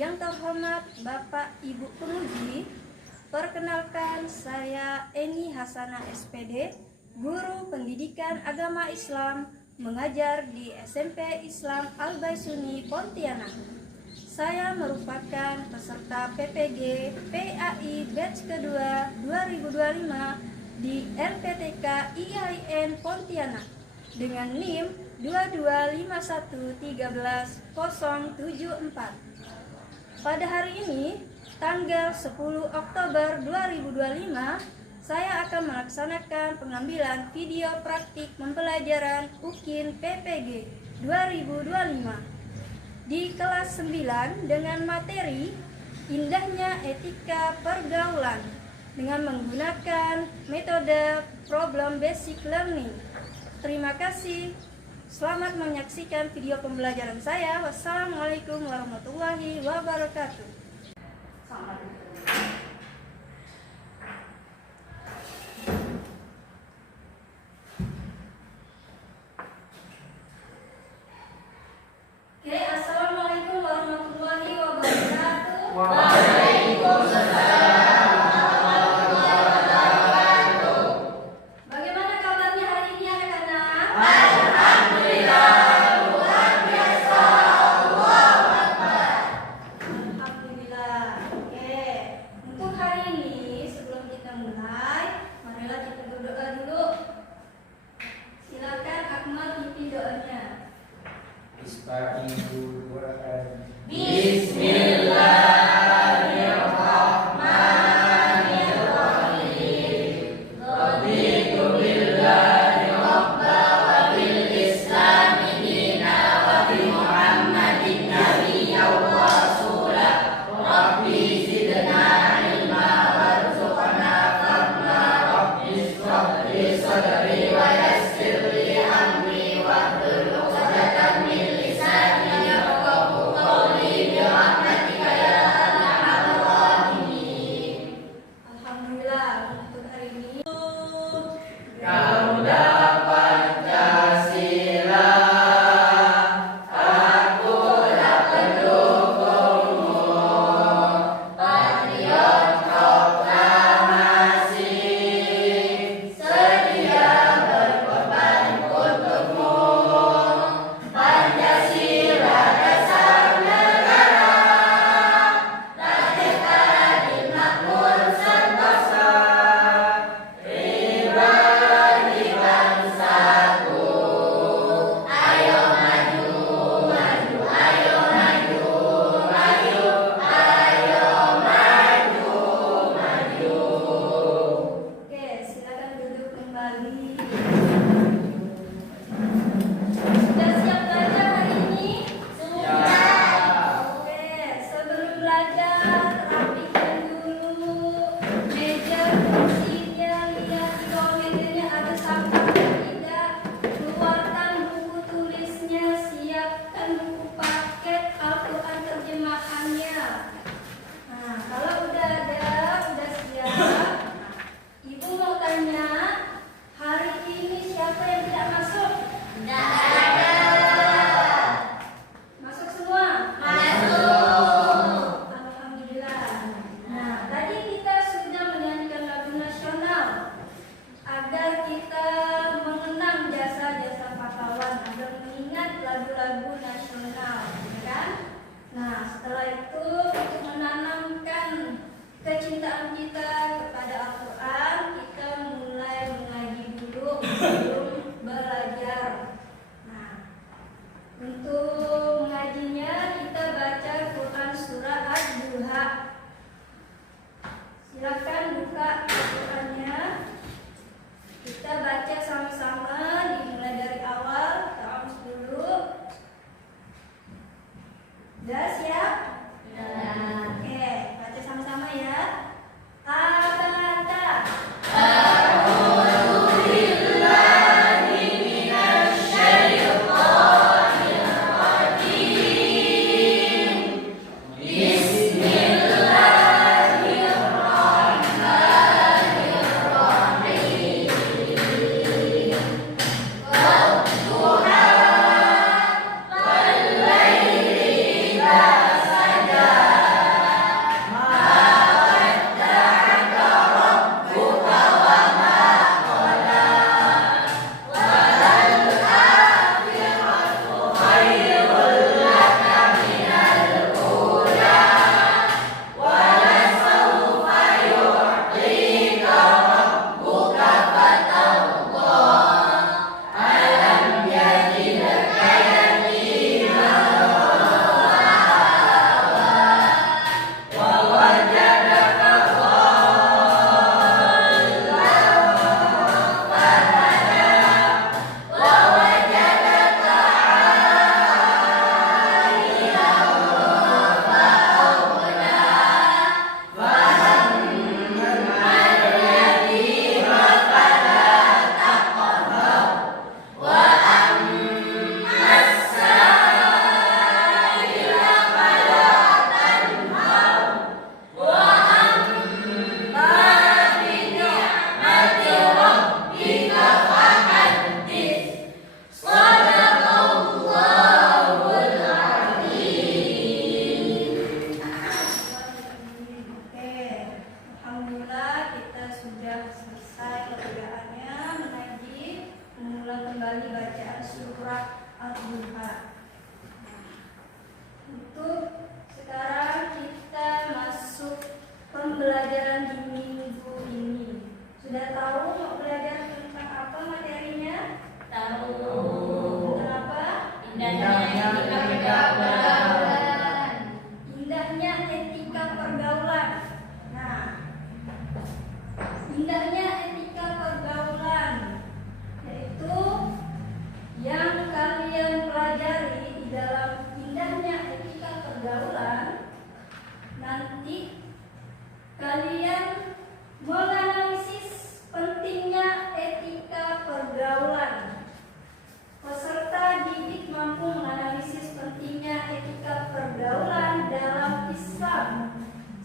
Yang terhormat Bapak Ibu Penguji, perkenalkan saya Eni Hasanah SPD, Guru Pendidikan Agama Islam, mengajar di SMP Islam Al-Baisuni Pontianak. Saya merupakan peserta PPG PAI batch kedua 2025 di LPTK IAIN Pontianak dengan NIM 225131074. Pada hari ini, tanggal 10 Oktober 2025, saya akan melaksanakan pengambilan video praktik pembelajaran UKIN PPG 2025 di kelas 9 dengan materi Indahnya Etika Pergaulan dengan menggunakan metode Problem Basic Learning. Terima kasih. Selamat menyaksikan video pembelajaran saya. Wassalamualaikum warahmatullahi wabarakatuh. Oke, assalamualaikum warahmatullahi wabarakatuh. Bagaimana kabarnya hari ini anak-anak? Alhamdulillah. Oke, untuk hari ini sebelum kita mulai, marilah kita berdoa dulu. Silakan Akmal pimpin doanya. Bismillahirrahmanirrahim. Raditu billahi rabba wa bil islami dina wa bi Muhammadin nabiyya wa rasulah. Rabbi zidna ilma warzuqna fahma. Rabbi ishrah li sadri wa yassir li amri wahlul 'uqdatam min lisani yafqahu qawli bi rahmatika ya arhamar rahimin. Alhamdulillah, untuk hari ini Garuda Pancasila, akulah pendukungmu, patriot proklamasi, sedia berkorban untukmu. Pancasila dasar negara, lahirkan adil makmur sentosa, pribadi bangsaku. Ayo maju, maju, ayo maju, maju, ayo maju, maju. Oke, silakan duduk kembali. Sudah siap belajar hari ini? Oke, sebelum belajar rapikan dulu meja kursinya, lihat di bawah mejanya ada sampah atau tidak. Keluarkan buku tulisnya, siapkan buku paket Al-Quran terjemahannya. Nah, kalau udah ada, udah siap. Ibu mau tanya, hari ini siapa yang tidak masuk? Masuk semua? Alhamdulillah. Nah, tadi kita sudah menyanyikan lagu nasional agar kita mengenang jasa-jasa pahlawan, agar mengingat lagu-lagu nasional, ya kan? Nah, setelah itu untuk menanamkan kecintaan kita kepada Al-Quran, kita mulai mengaji dulu sebelum belajar. Nah, untuk mengajinya kita baca Quran surah Ad-Duha. Silakan buka Al-Qurannya. Kita baca sama-sama, dimulai dari awal. Ta'awuz dulu. Udah siap? Oke, baca sama-sama ya.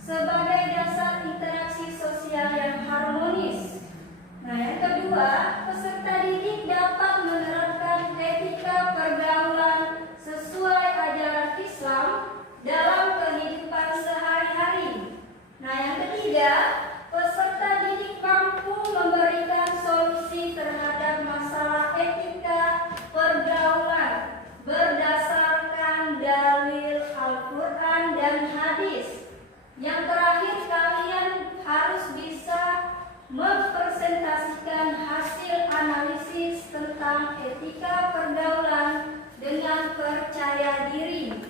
sebagai dasar interaksi sosial yang harmonis. Nah, yang kedua, peserta didik dapat menerapkan etika pergaulan sesuai ajaran Islam dalam kehidupan sehari-hari. Nah, yang ketiga, peserta didik mampu memberikan solusi terhadap masalah etika pergaulan berdasarkan dalil Al-Quran dan hadis. Yang terakhir, kalian harus bisa mempresentasikan hasil analisis tentang etika pergaulan dengan percaya diri.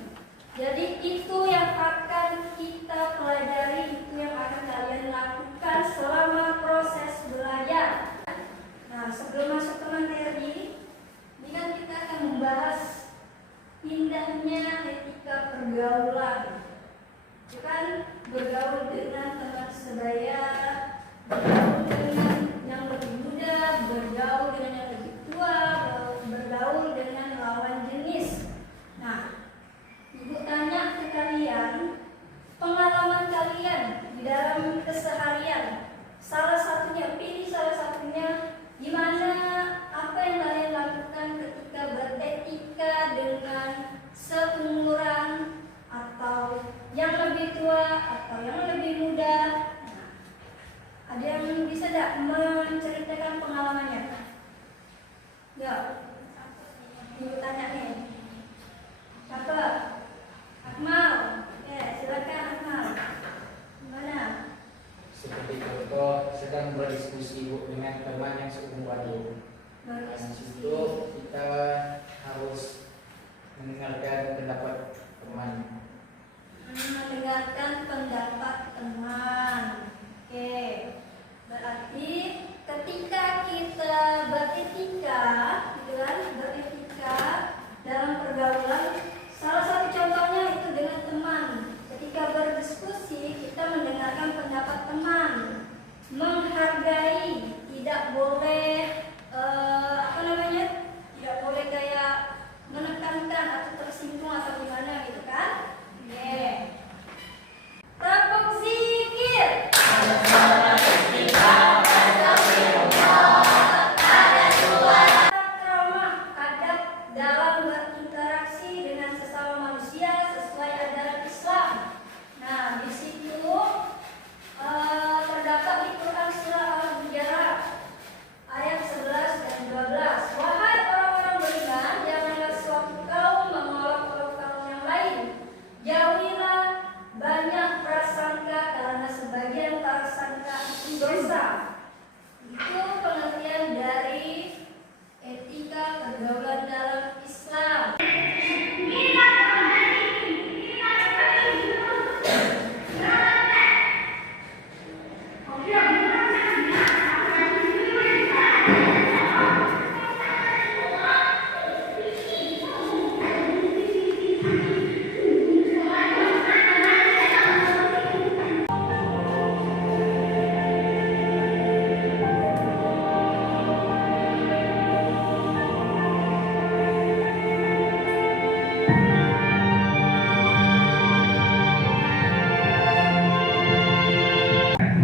Jadi itu yang akan kita pelajari, itu yang akan kalian lakukan selama proses belajar. Nah, sebelum masuk ke materi, ini kan kita akan membahas indahnya etika pergaulan. Itu kan bergaul dengan teman sebaya, bergaul dengan yang lebih muda, bergaul dengan yang lebih tua, bergaul dengan lawan jenis. Nah, Ibu tanya ke kalian, pengalaman kalian di dalam keseharian, salah satunya, pilih salah satunya, gimana, apa yang kalian lakukan ketika beretika dengan seumuran atau yang lebih tua atau yang lebih muda. Nah, ada yang bisa tidak menceritakan pengalamannya? Ya, Ibu tanya nih. Siapa? Akmal. Ya, silakan Akmal. Gimana? Seperti contoh sedang berdiskusi Bu dengan teman yang seumuran Bu. Di situ kita harus mendengarkan pendapat teman. Mendengarkan pendapat teman. Oke. Berarti ketika kita beretika, gitu kan, beretika dalam pergaulan, salah satu contohnya itu dengan teman. Ketika berdiskusi, kita mendengarkan pendapat teman, menghargai, tidak boleh tidak boleh kayak menekankan atau tersinggung atau gimana gitu kan? Oke. Tepuk zikir. Adab dalam berinteraksi dengan sesama manusia sesuai ajaran Islam. Nah, di situ terdapat di Quran surah Al-Hujurat ayat 11 dan 12. Wahai orang-orang beriman, janganlah suatu kaum mengolok-olok kaum yang lain. Jauhilah banyak prasangka karena sebagian prasangka itu dosa. Itu pengertian dari etika pergaulan dalam Islam.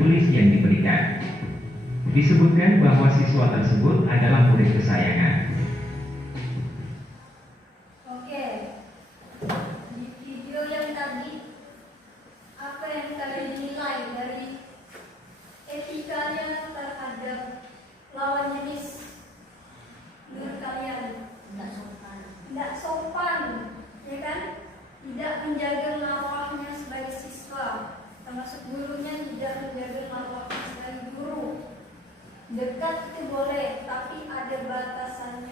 Tulis yang diberikan. Disebutkan bahwa siswa tersebut adalah murid kesayangan. Oke. Di video yang tadi, apa yang kalian nilai dari etikanya terhadap lawan jenis menurut kalian? Tidak sopan, ya kan? Tidak menjaga marwahnya sebagai siswa, termasuk gurunya tidak menjaga marwahnya sebagai guru. Dekat itu boleh, tapi ada batasannya.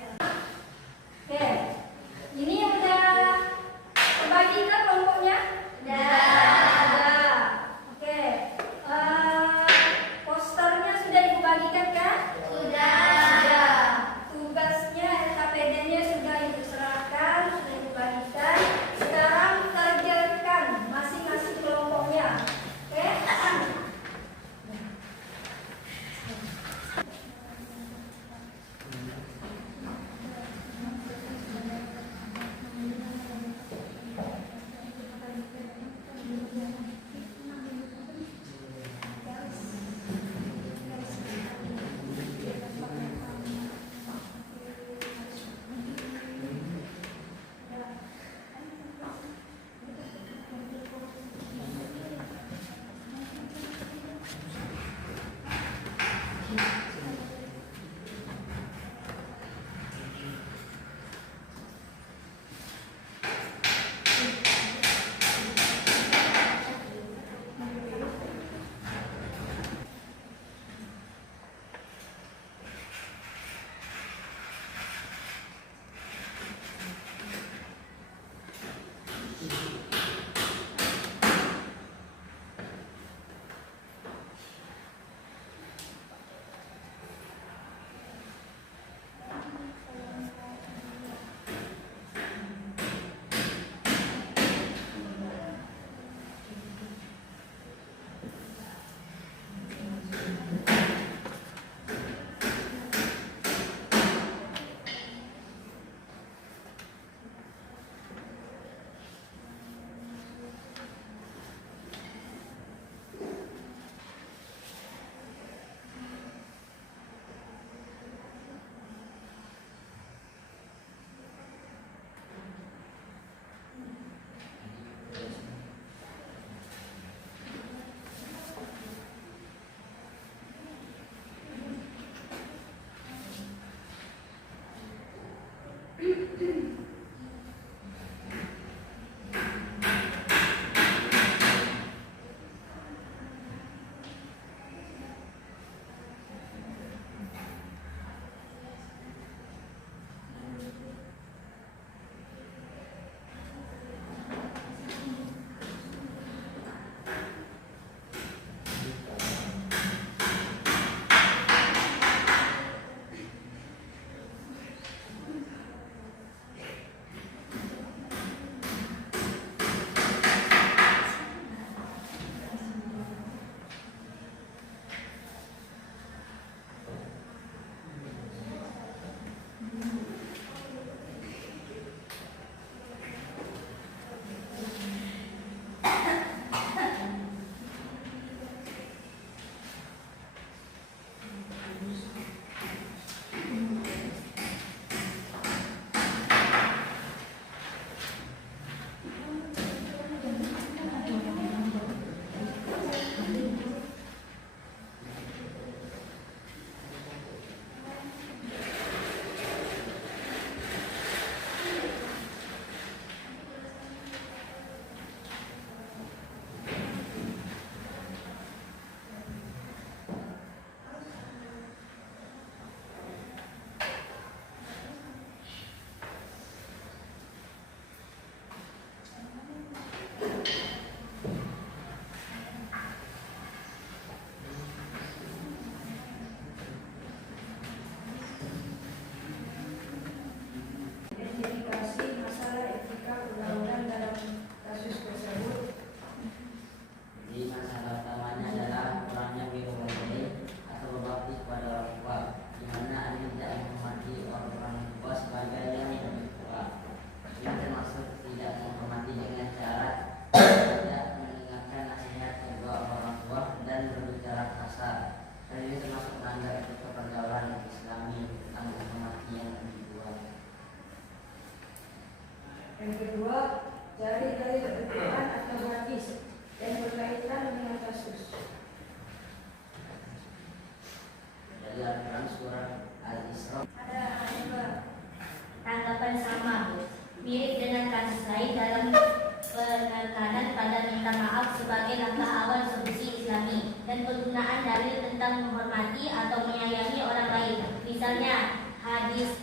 maaf sebagai langkah awal solusi Islami dan penggunaan dalil tentang menghormati atau menyayangi orang lain. Misalnya hadis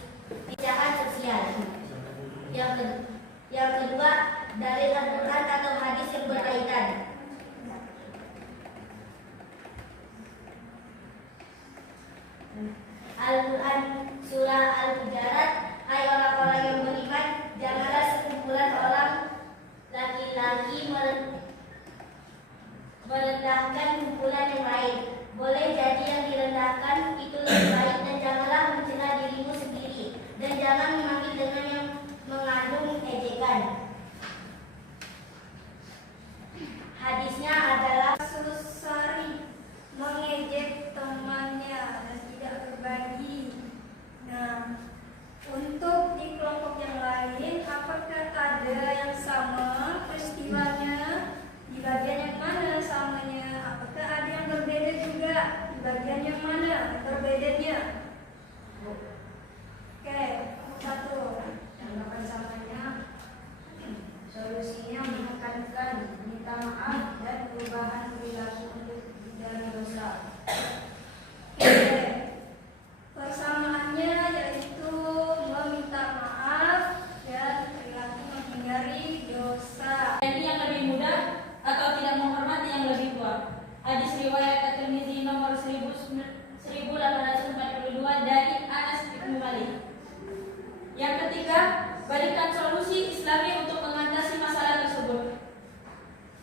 kejahatan sosial. Yang kedua, dalil Al-Quran atau hadis yang berkaitan. Al-Quran surah Al-Hujurat, hai orang-orang yang beriman, janganlah sekumpulan orang laki-laki merendahkan kumpulan yang lain. Boleh jadi yang direndahkan itu lebih baik, dan janganlah mencela dirimu sendiri, dan jangan memanggil dengan yang mengandung ejekan. Hadisnya adalah Susari mengejek temannya dan tidak berbagi. Nah, untuk di kelompok yang lain, apakah ada yang sama peristiwanya? Di bagian yang mana samanya? Apakah ada yang berbeda juga? Di bagian yang mana berbedanya? Oke, satu. Tanggapan samanya. Solusinya menekankan minta maaf dan perubahan perilaku untuk hindari dosa. Oke. Persamaannya yaitu meminta maaf dan perilaku menghindari dosa. Jadi yang lebih mudah atau tidak menghormati yang lebih tua. Hadis riwayat At-Tirmidzi nomor 1842 dari Anas bin Malik. Yang ketiga, berikan solusi Islami untuk mengatasi masalah tersebut.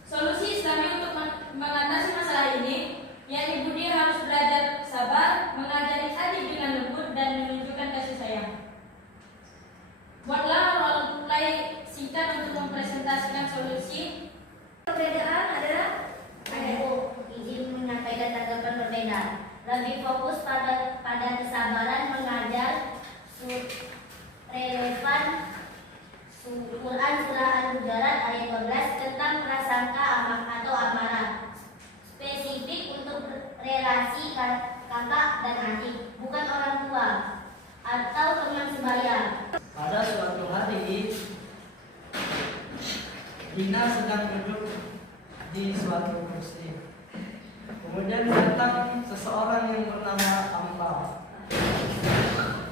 Solusi Islami untuk mengatasi masalah ini, yakni budi harus belajar sabar, mengajari adib dengan lembut, dan menunjukkan kasih sayang. Buatlah role play singkat untuk mempresentasikan solusi. Perbedaan ada? Aku izin menyampaikan tanggapan berbeda. Lebih fokus pada kesabaran mengajar relevan Quran surah Al-Hujurat ayat 12 tentang prasangka atau amarah. Spesifik untuk relasi kakak dan adik, bukan orang tua atau teman sebaya. Pada suatu hari, Dina sedang duduk di suatu kursi. Kemudian datang seseorang yang bernama Amba.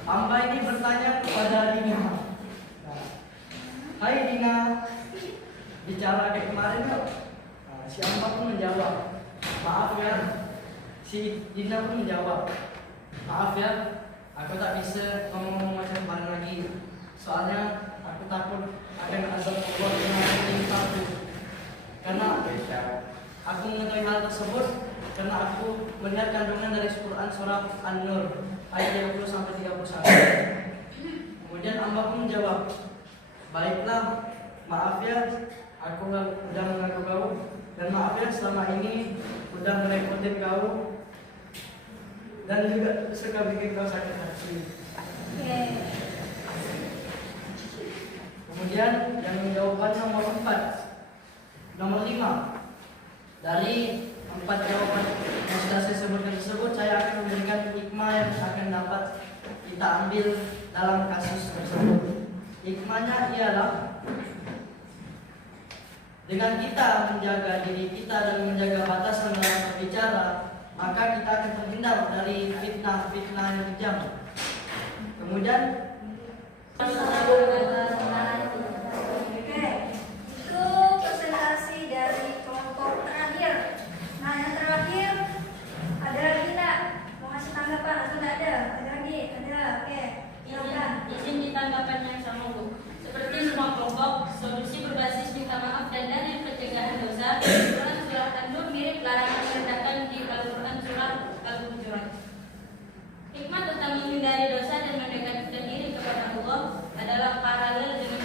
Amba ini bertanya kepada Dina, "Hai Dina, bicara kayak kemarin yuk." Si Amba pun menjawab, "Maaf ya." Si Dina pun menjawab, "Maaf ya, aku tak bisa ngomong macam kemarin lagi. Soalnya aku takut akan azab Allah yang menimpa-Ku. Karena aku mengetahui hal tersebut karena aku melihat kandungan dari Quran surah An-Nur ayat 30 sampai 31. Kemudian Amba pun menjawab, "Baiklah, maaf ya, aku udah mengganggu kau, dan maaf ya selama ini udah merepotin kau dan juga suka bikin kau sakit hati." Oke. Kemudian yang jawaban nomor 4, nomor 5. Dari 4 jawaban yang sudah saya sebutkan tersebut, saya akan memberikan hikmah yang akan dapat kita ambil dalam kasus tersebut. Hikmahnya ialah dengan kita menjaga diri kita dan menjaga batasan dalam berbicara, maka kita akan terhindar dari fitnah-fitnah yang kejam. Kemudian Oke, itu presentasi dari kelompok terakhir. Nah, yang terakhir ada lagi nggak? Mau ngasih tanggapan atau nggak ada? Ada lagi? Ada. Oke, silakan. Izin di tanggapan yang sama, Bu. Seperti semua kelompok, solusi berbasis minta maaf dan dalil pencegahan dosa. Quran surah An-Nur mirip larangan merendahkan di Al-Quran surah Al-Hujurat. Hikmah tentang menghindari dosa dan mendekatkan diri kepada Allah adalah paralel dengan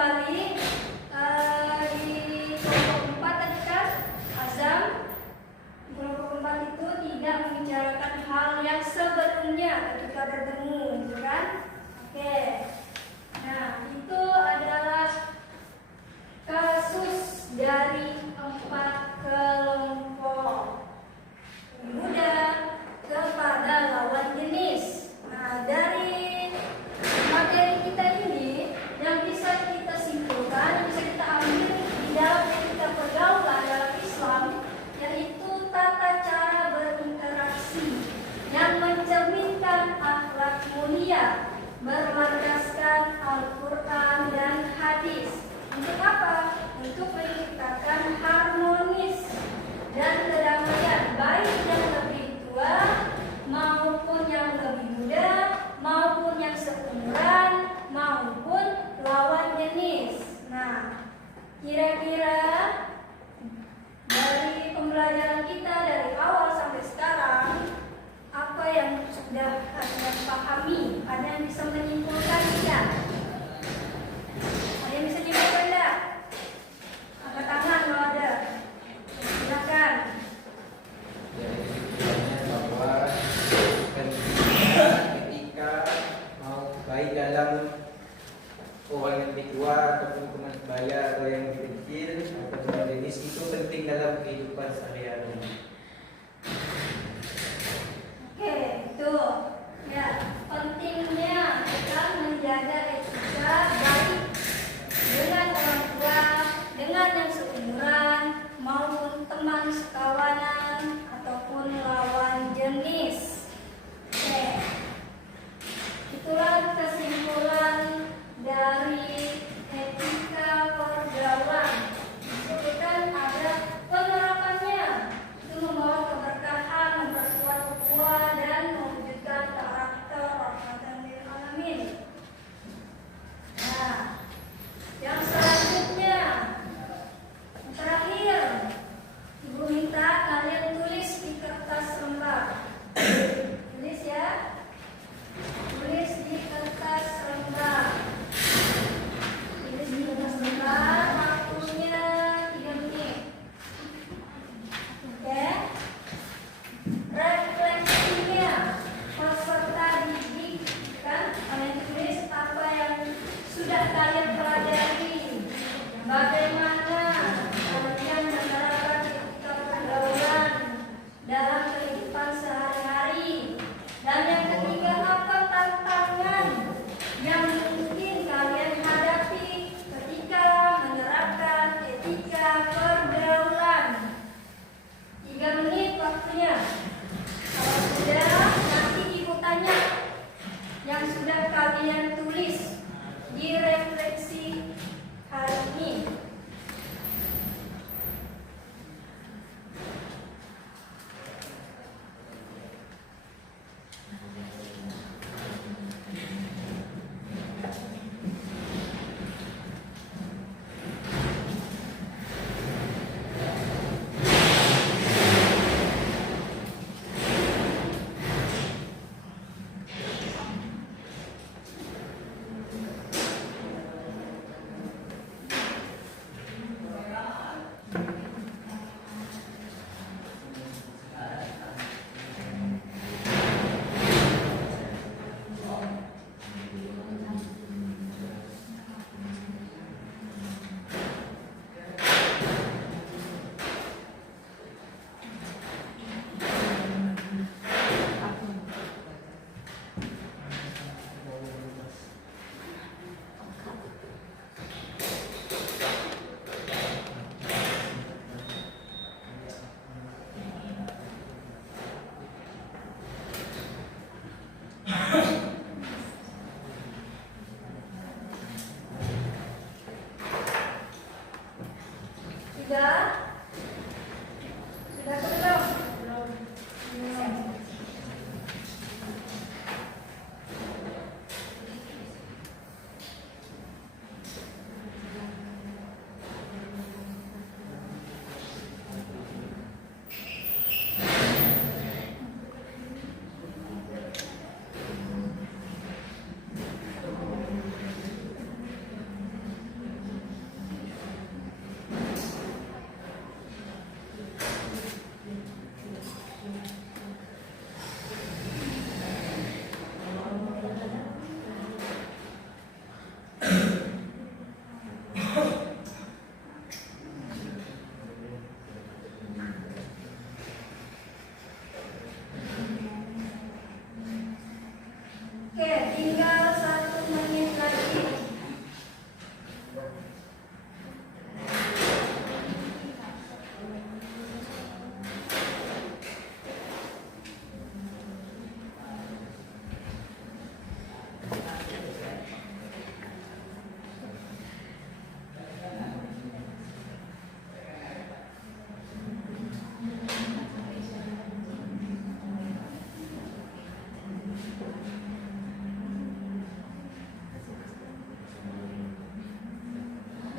kembali di kelompok 4 tadi kan azam. Kelompok 4 itu tidak membicarakan hal yang sebelumnya ketika bertemu, gitu kan? Oke. Nah, itu adalah kasus dari 4 kelompok muda kepada lawan jenis. Nah, dari materi kita ini yang bisa kita simpulkan, yang bisa kita ambil di dalam etika pergaulan dalam Islam, yaitu tata cara berinteraksi yang mencerminkan akhlak mulia, berlandaskan Al-Quran dan hadis. Untuk apa? Untuk menciptakan harmonis dan kedamaian, baik yang lebih tua maupun yang lebih muda, maupun yang seumuran, maupun lawan jenis. Nah, kira-kira dari pembelajaran kita dari awal sampai sekarang, apa yang sudah kalian pahami? Ada yang bisa menyimpulkan tidak? Ada yang bisa menyimpulkan tidak? Angkat tangan kalau ada. Silakan. Bahwa ketika mau baik dalam orang yang lebih tua ataupun teman sebaya atau yang lebih kecil atau teman jenis itu penting dalam kehidupan sehari-hari. Oke, itu ya pentingnya kita menjaga etika baik dengan orang tua, dengan yang seumuran maupun teman sekawanan ataupun lawan jenis. Oke, itulah kesimpulan dari etika pergaulan. Disebutkan ada penerapannya, itu membawa keberkahan, memperkuat ukhuwah dan mewujudkan karakter rahmatan lil alamin. Nah, yang selanjutnya, yang terakhir, Ibu minta kalian tulis di kertas lembar. Tulis ya, tulis di kertas lembar. Tulis di kertas lembar, waktunya 3 menit. Oke. Refleksinya, peserta didik kan kalian tulis apa yang sudah kalian pelajari, bagaimana kalian menerapkan etika pergaulan dalam kehidupan sehari-hari, dan yang ketiga apa tantangan yang mungkin kalian hadapi ketika menerapkan etika pergaulan. 3 menit waktunya. Kalau sudah, nanti ibu tanya yang sudah kalian tulis di refleksi hari ini. Oke, tinggal 1 menit lagi.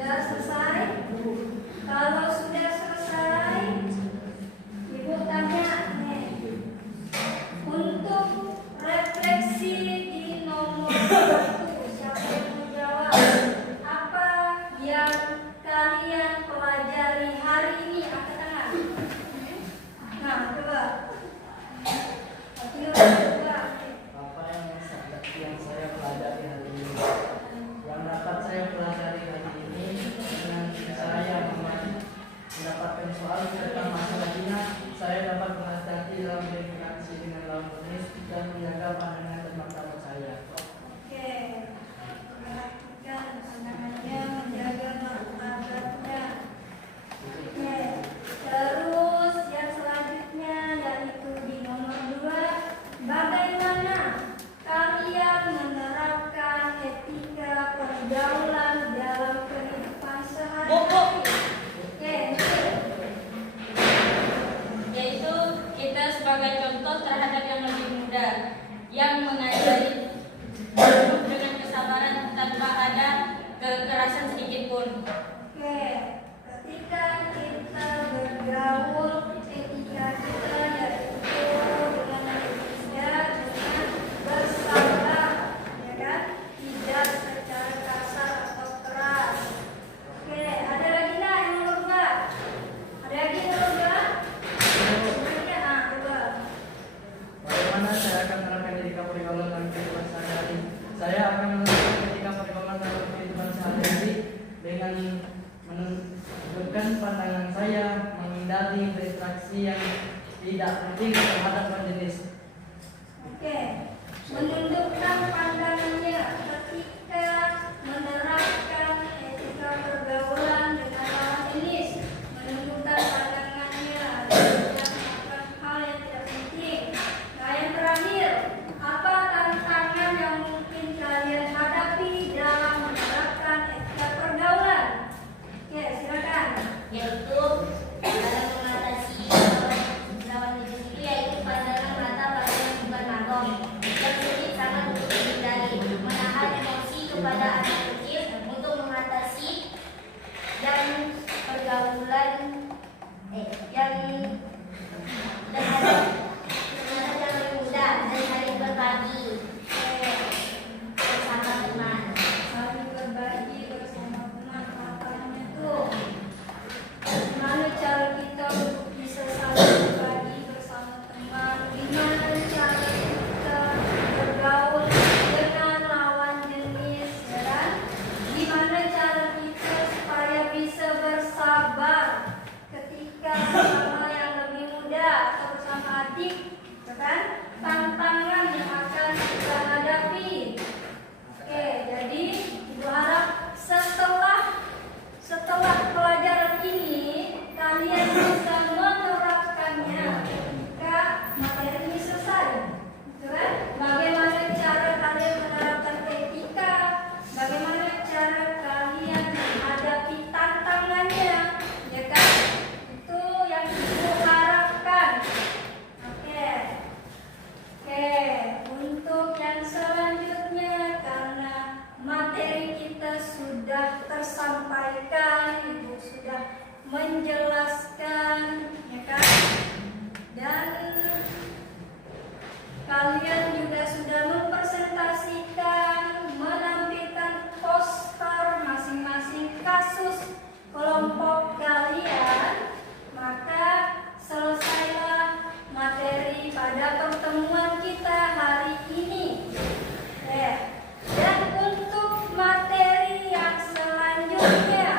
Sudah selesai? Kalau sudah selesai, Ibu tanya nih, untuk refleksi di nomor 1, siapa yang menjawab? Apa yang kalian pelajari hari ini? Angkat tangan. Nah, coba. Coba. Apa yang saya pelajari hari ini? Yang dapat saya pelajari hari ini dengan saya mendapatkan soal tentang masalah Cina, saya dapat berhati-hati dalam berinteraksi dengan lawan jenis dan menjaga pandangan dan martabat saya. Oke, perhatikan pandangannya, menjaga martabatnya. Oke, terus yang selanjutnya yaitu di nomor 2, bagaimana kalian menerapkan etika pergaulan dalam kehidupan sehari-hari? Oke, Yaitu kita sebagai contoh terhadap yang lebih muda yang mengajari hidup dengan kesabaran tanpa ada kekerasan sedikit pun. Oke, ketika kita bergaul, etika kita yaitu dengan bijak, dengan bersabar, ya kan? Tidak secara kasar atau keras. Oke, ada lagi nggak yang nomor 2? Ada lagi yang nomor 2? Coba. Bagaimana saya akan menerapkan etika pergaulan dalam kehidupan sehari-hari? Saya akan menerapkan etika pergaulan dalam kehidupan sehari-hari dengan menunjukkan pandangan saya, menghindari berinteraksi yang tidak penting terhadap lawan jenis. Oke, menundukkan pandangannya ketika menerapkan etika pergaulan dengan lawan jenis. Menundukkan pandangannya dan melakukan hal yang tidak penting. Nah, yang terakhir, apa tantangan yang mungkin kalian hadapi dalam menerapkan etika pergaulan? Oke, silakan. Yaitu dalam mengatasi lawan jenis itu yaitu pandangan mata pada yang bukan mahram yang sulit sangat untuk dihindari, menahan emosi kepada anak kecil untuk mengatasi yang pergaulan yang terhadap yang lebih muda dan saling berbagi bersama teman. Saling berbagi bersama teman, makanya tuh gimana cara kita untuk bisa saling berbagi bersama teman, gimana cara kita bergaul dengan lawan jenis, ya kan? Gimana cara kita supaya bisa bersabar ketika bersama yang lebih muda atau bersama adik, ya kan? Tantangan yang akan kita hadapi. Oke, jadi Ibu harap setelah pelajaran ini kalian bisa menerapkannya ketika materi ini selesai. Gitu kan? Bagaimana cara kalian menerapkan etika? Bagaimana cara kalian menghadapi tantangannya? Ya kan? Itu yang Ibu harapkan. Oke. Oke, untuk yang selanjutnya karena materi kita sudah tersampaikan, Ibu sudah menjelaskan, ya kan? Dan kalian juga sudah mempresentasikan, menampilkan poster masing-masing kasus kelompok kalian, maka selesailah materi pada pertemuan kita hari ini. Dan untuk materi yang selanjutnya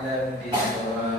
a'lam bis-shawab.